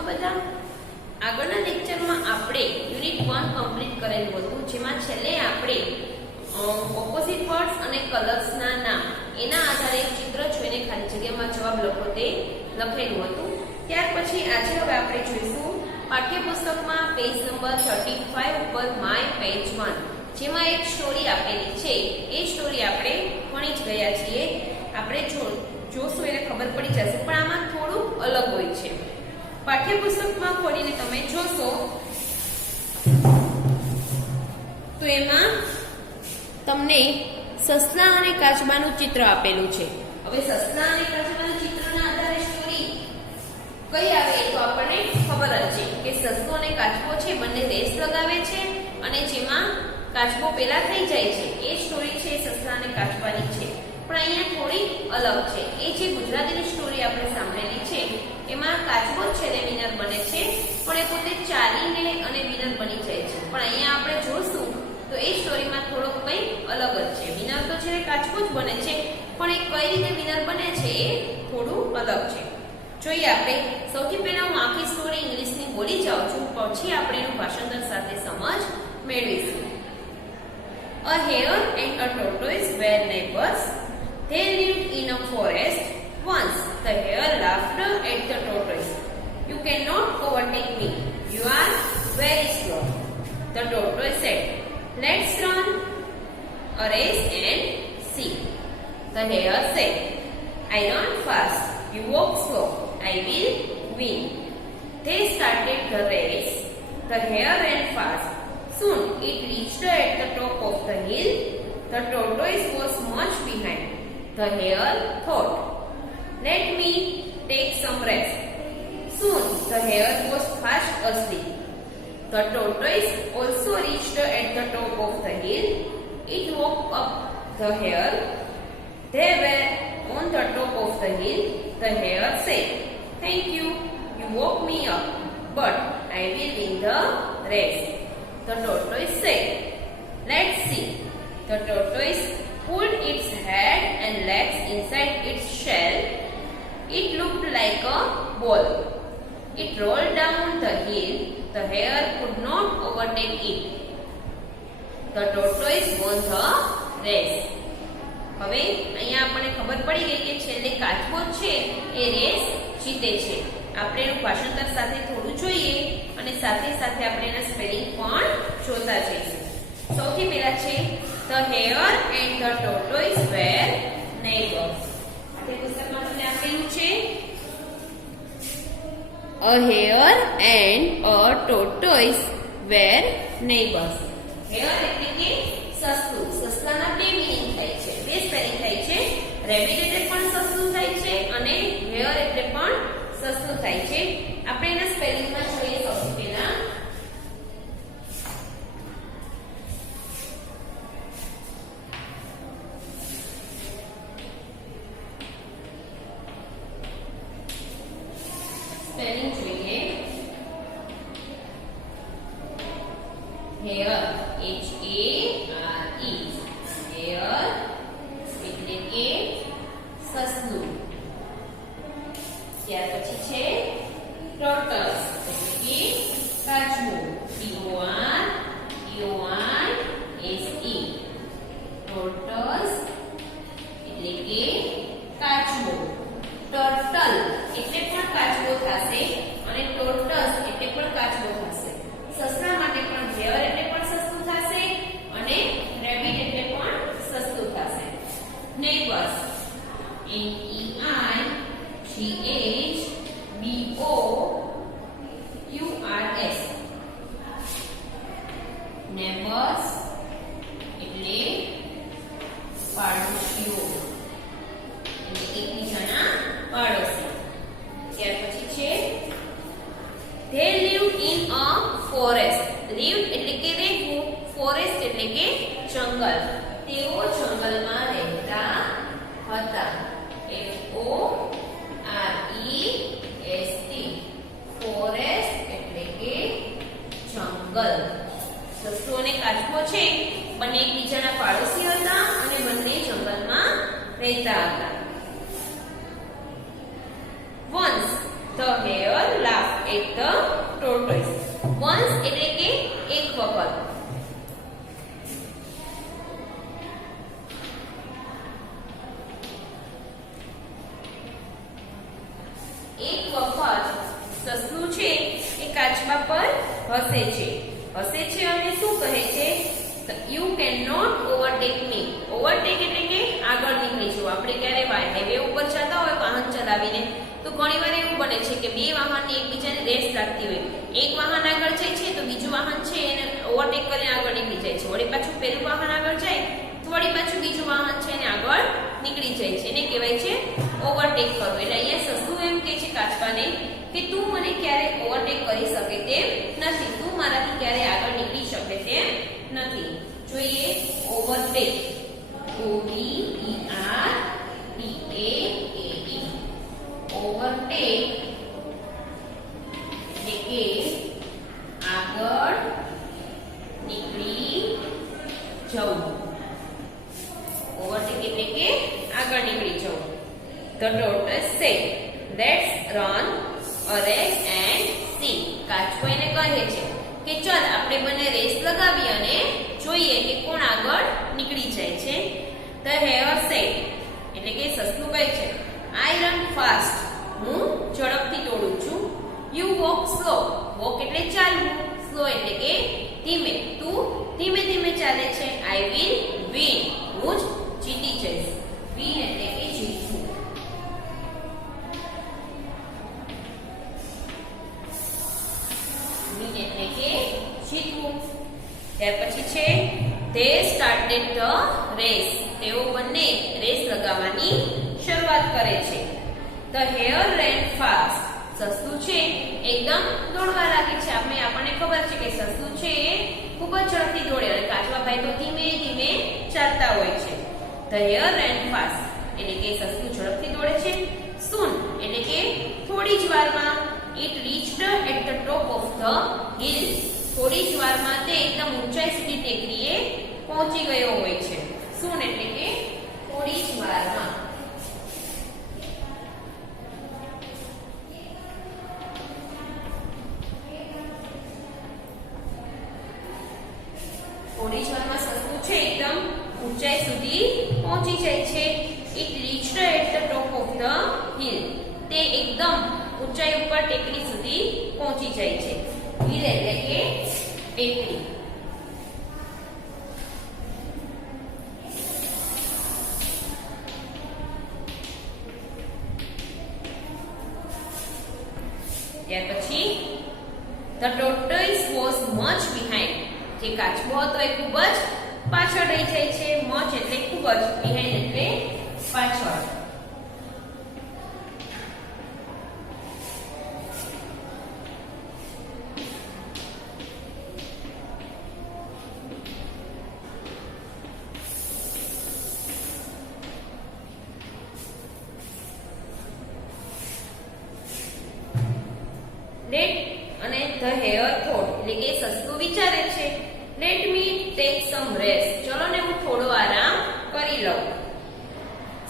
છો બધા? આગળના લેક્ચરમાં આપણે યુનિટ 1 કમ્પ્લીટ કરેલું હતું, જેમાં છેલ્લે આપણે ઓપોઝિટ વર્ડ્સ અને કલર્સના નામ એના આધારે એક ચિત્ર જોઈને ખાલી જગ્યામાં જવાબ લખો તે લખેલું હતું. ત્યાર પછી આજે હવે આપણે જોઈશું પાઠ્યપુસ્તકમાં પેજ નંબર 35 ઉપર માય પેજ 1, જેમાં એક સ્ટોરી આપેલી છે. એ સ્ટોરી આપણે ભણી જ ગયા છીએ. આપણે જોશું એટલે ખબર પડી જશે, પણ આમાં થોડું અલગ હોય છે. પાઠ્યપુસ્તકમાં ખોલીને તમે જોશો તો એમાં તમને સસલા અને કાચબાનું ચિત્ર આપેલું છે. હવે સસલા અને કાચબાના ચિત્રના આધારે સ્ટોરી કઈ આવે તો આપણને ખબર જ છે કે સસલો અને કાચબો છે બંને રેસ લગાવે છે અને જેમાં કાચબો પેલા થઈ જાય છે. એ સ્ટોરી છે સસલા અને કાચબાની છે, પણ અહીંયા થોડી અલગ છે. એ જે ગુજરાતીની સ્ટોરી આપણે સાંભળેલી છે એમાં કાચબો છે ને વિનર બને છે, પણ એ પોતે ચાલીને અને વિનર બની જાય છે. પણ અહીંયા આપણે જોશું તો એ સ્ટોરીમાં થોડોક કંઈ અલગ જ છે. વિનર તો છે કાચબો જ બને છે, પણ એ કઈ રીતે વિનર બને છે એ થોડું અલગ છે. જોઈએ આપણે. સૌથી પહેલા હું આખી સ્ટોરી ઇંગ્લિશની બોલી જાઉં છું, પછી આપણે એનું ભાષાંતર સાથે સમજ મેળવીશું. A hare and a tortoise were neighbors. They lived in a forest. Once the hare laughed at the tortoise. You cannot overtake me. You are very slow. The tortoise said, let's run a race and see. The hare said, I run fast. You walk slow. I will win. They started the race. The hare ran fast. Soon it reached at the top of the hill. The tortoise was much behind. The hare thought, let me take some rest. Soon the hare was fast asleep. The tortoise also reached at the top of the hill. It woke up the hare. They were on the top of the hill. The hare said, thank you, you woke me up, but I will win the race. The tortoise said, let's see. The tortoise pulled its head and legs inside its shell. It looked like a ball. It rolled down the hill. The hare could not overtake it. The tortoise won the race. હવે અહીંયા આપણને ખબર પડી ગઈ કે છેલ્લે કાચબો છે એ રેસ જીતે છે. આપણે એનું ભાષાંતર સાથે થોડું જોઈએ અને સાથે સાથે આપણે એના સ્પેલિંગ પણ જોતા જઈશું. સૌથી પહેલા છે The hare and the tortoise were neighbors. આ પુસ્તકમાં તમને આપેલું છે A hare and a tortoise were neighbors. Hare એટલે કે સસલું. સસલાના બે મીનિંગ થાય છે, બે સ્પેલિંગ થાય છે. રેબિટ એટલે પણ સસલું થાય છે અને હેયર એટલે પણ સસલું થાય છે. આપણે એના સ્પેલિંગમાં જોઈએ. સૌથી પહેલા સ્પેલિંગ જોઈએ. હેયર HARE, હેયર એટલે કે સસલું. ત્યાર પછી છે ટોર્ટસ એટલે કે કાચબો. TORTOISE, ટોર્ટસ એટલે કે કાચબો. ટર્ટલ એટલે પણ કાચબો થશે અને ટોર્ટસ એટલે પણ કાચબો થશે. સસલા માટે પણ હેયર એટલે પણ સસલું થશે અને રેબિટ એટલે પણ સસલું થશે. નેબર્સ NEIGHBOURS, નેબર્સ એટલે પાડોશીઓ, એટલે એકબીજાના પાડોશી. ત્યાર પછી છે They lived in a forest. Lived એટલે કે રહેવું, forest એટલે કે જંગલ. તેઓ જંગલમાં રહેતા હતા. FOREST, forest એટલે કે જંગલ. સસલું અને કાચબો છે બંને એકબીજાના પાડોશી હતા અને બંને જંગલમાં રહેતા હતા. Once the hare laughed at the tortoise. Once એટલે કે એક વખત. એક વખત સસલું છે એ કાચબા પર હસે છે. હસે છે અને શું કહે છે? You can not overtake me. Overtake એટલે કે આગળ નીકળી જવું. આપણે ક્યારે હાઈવે ઉપર જતા હોય વાહન ચલાવીને તો ઘણીવાર એવું બને છે કે બે વાહનની એકબીજાને રેસ લાગતી હોય. એક વાહન આગળ જાય છે તો બીજું વાહન છે એને ઓવરટેક કરીને આગળ નીકળી જાય છે. વળી પાછું પેલું વાહન આગળ જાય તો વળી પાછું બીજું વાહન છે એને આગળ નીકળી જાય છે. એને કહેવાય છે ઓવરટેક કરવું. એટલે અહીંયા સસલું એમ કહે છે કાચબાને કે તું મને ક્યારે ઓવરટેક કરી શકે તેમ નથી. તું મારાથી ક્યારે આગળ નીકળી શકે તેમ નથી. જોઈએ ઓવરટેક. OVERTAKE. ઓવરટેક એટલે કે આગળ નીકળી જવું. ઓવરટેક એટલે કે આગળ નીકળી જવું. The tortoise said, "Let's run a race and see." કાચબો એને કહે છે કે ચાલ આપણે બંને રેસ લગાવી અને જોઈએ કે કોણ આગળ નીકળી જાય છે. The hare said, એટલે કે સસલું કહે છે, "I run fast." હું ઝડપથી દોડું છું. You walk slow. Walk એટલે ચાલવું. Slow એટલે કે ધીમે. તું ધીમે ધીમે ચાલે છે. I will win. હું જ જીતી જઈશ. Win એટલે કે જીતવું. Win એટલે કે જીતવું. ત્યાર પછી છે they started the race. તેઓ બંને રેસ લગાવવાની શરૂઆત કરે છે. The hare ran fast. સસલું છે એકદમ દોડવા લાગે છે. આપણને ખબર છે કે સસલું છે એ ખૂબ જ ઝડપથી દોડે અને કાચબા ભાઈ તો ધીમે ધીમે ચાલતા હોય છે. The hare ran fast એટલે કે સસલું ઝડપથી દોડે છે. Soon એટલે કે થોડી જ વારમાં it reached at the top of the hill. થોડી જ વારમાં તે એકદમ ઊંચાઈ સુધી ટેકરીએ પહોંચી ગયો હોય છે. Soon એટલે કે થોડી જ વારમાં. થોડી જ વારમાં સસલું છે એકદમ ઊંચાઈ સુધી પહોંચી જાય છે. It reached at the top of the hill. તે એકદમ ઊંચાઈ ઉપર ટેકરી સુધી પહોંચી જાય છે. hill એટલે કે ટેકરી. ત્યાર પછી the tortoise was much behind. જે કાચબો હતો એ ખૂબ જ પાછળ રહી જાય છે. much એટલે ખૂબ જ, behind એટલે પાછળ. Let અને the hare thought એટલે કે સસલું વિચારે છે let me take some rest. ચલો ને હું થોડો આરામ કરી લઉં.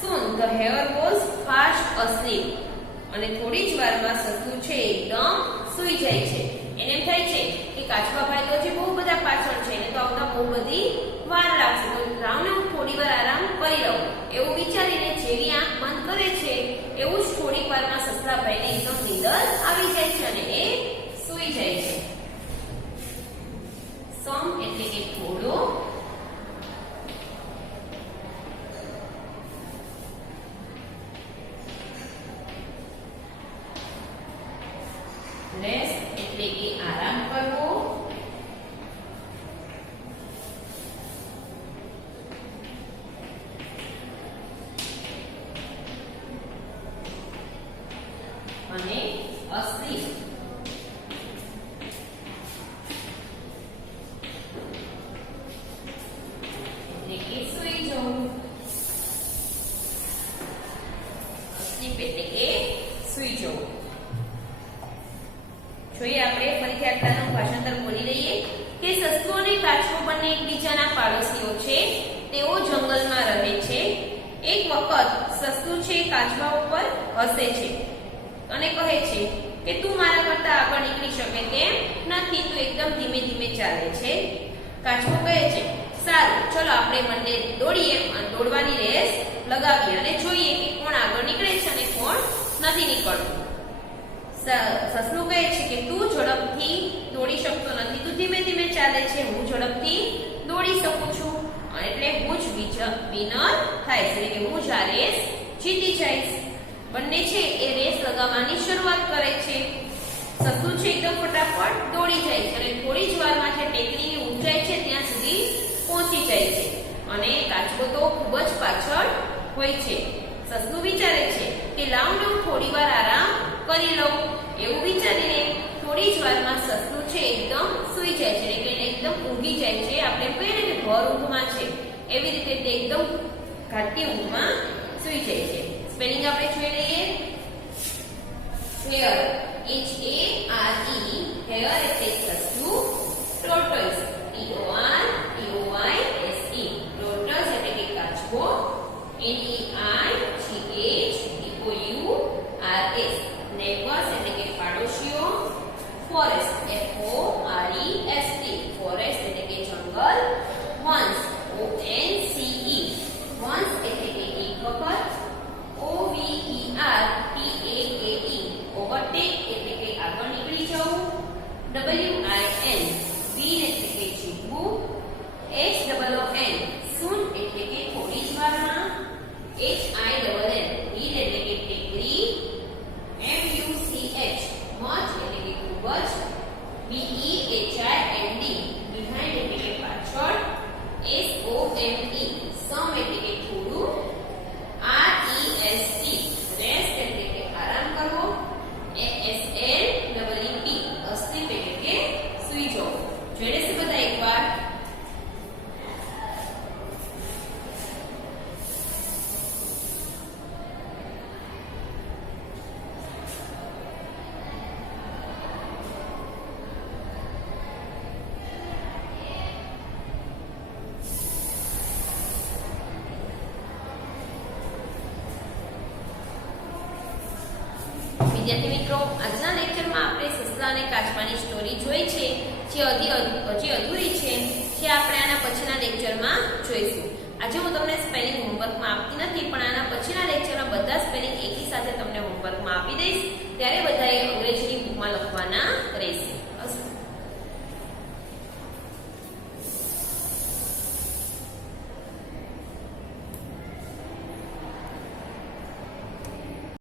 Soon the hare was fast asleep. અને થોડી જ વારમાં સસલું છે એકદમ સૂઈ જાય છે. એને એમ થાય છે કે કાચબા ભાઈ તો જે બહુ બધા પાછળ છે એને તો આવતા બહુ બધી વાર લાગશે તો લાવને હું થોડી વાર આરામ કરી લઉં. એવું વિચારીને જેવી આંખ બંધ કરે છે એવું જ થોડી વારમાં સસલા ભાઈને એકદમ નીંદર આવી જાય છે અને એ સૂઈ જાય છે. સમ એટલે કે થોડો. રેસ્ટ એટલે કે આરામ કરવો. અને asleep એટલે કે સૂઈ જવું. asleep એટલે કે સૂઈ જવું. જોઈએ આપણે ફરીથી આટલાનું ભાષાંતર બોલી લઈએ કે સસલું અને કાચબો બંને એકબીજાના પાડોશીઓ છે. તેઓ જંગલમાં રહે છે. એક વખત સસલું છે કાચબા ઉપર હસે છે અને કહે છે કે તું મારા કરતા આગળ નીકળી શકે તેમ નથી, તું એકદમ ધીમે ધીમે ચાલે છે. કાચબો કહે છે સારું ચલો આપણે બંને દોડીએ, દોડવાની રેસ લગાવીએ અને જોઈએ કે કોણ આગળ નીકળે છે અને કોણ નથી નીકળતું. સસલું કહે છે કે તું ઝડપથી દોડી શકતો નથી, તું ધીમે ધીમે ચાલે છે, હું ઝડપથી દોડી શકું છું, એટલે હું જ વિનર થાઈશ, એટલે કે હું જ આ રેસ જીતી જઈશ. બંને છે એ રેસ લગાવવાની શરૂઆત કરે છે. સસલું છે એકદમ ફટાફટ દોડી જાય છે અને થોડી જ વારમાં છે ટેકરીની ઊંચાઈ છે ત્યાં સુધી પહોંચી જાય છે અને કાચબો તો ખૂબ જ પાછળ હોય છે. સસલું વિચારે છે કે લાવ ને હું થોડી વાર આરામ કરી લઉં. એવું વિચારીને થોડી જ વારમાં સસલું છે એકદમ સૂઈ જાય છે, એટલે કે એકદમ ઊંઘી જાય છે. આપણે કહીએ ને કે ભર ઊંઘમાં છે એવી રીતે તે એકદમ ઘાટી ઊંઘમાં સૂઈ જાય છે. સ્પેલિંગ આપણે જોઈ લઈએ. હેયર HARE હેયર એટલે સસલું. ટોર્ટોઇસ TORTOISE ટોર્ટોઇસ એટલે કે કાચબો. NEIGHBOURS નેબર્સ એટલે કે પાડોશીઓ. ફોરેસ્ટ FOREST ફોરેસ્ટ એટલે કે જંગલ. વન્સ ONCE વન્સ એટલે કે એક વખત. OVERTAKE ઓવરટેક એટલે કે આગળ નીકળી જવું. WIN વિન એટલે કે જીતવું. SOON સૂન એટલે કે થોડી જ વારમાં. HILL હિલ એટલે કે ટેકરી. MUCH મચ એટલે કે ખૂબ જ. BEHIND બિહાઇન્ડ એટલે કે પાછળ. SOME સમ એટલે કે થોડું. REST રેસ્ટ એટલે કે આરામ કરવો. ASLEEP અસ્લીપ એટલે કે સૂઈ જવું. જોઈ લેશે બધા એકવાર. વિદ્યાર્થી મિત્રો, આજના લેક્ચરમાં આપણે સસલા અને કાચબાની સ્ટોરી જોઈ છે, જે હજી અધૂરી છે, જે આપણે આના પછીના લેક્ચરમાં જોઈશું. આજે હું તમને સ્પેલિંગ હોમવર્કમાં આપતી નથી, પણ આના પછીના લેક્ચરમાં બધા સ્પેલિંગ એકી સાથે તમને હોમવર્કમાં આપી દઈશ. ત્યારે બધાએ અંગ્રેજીની બુકમાં લખવાના રહેશે.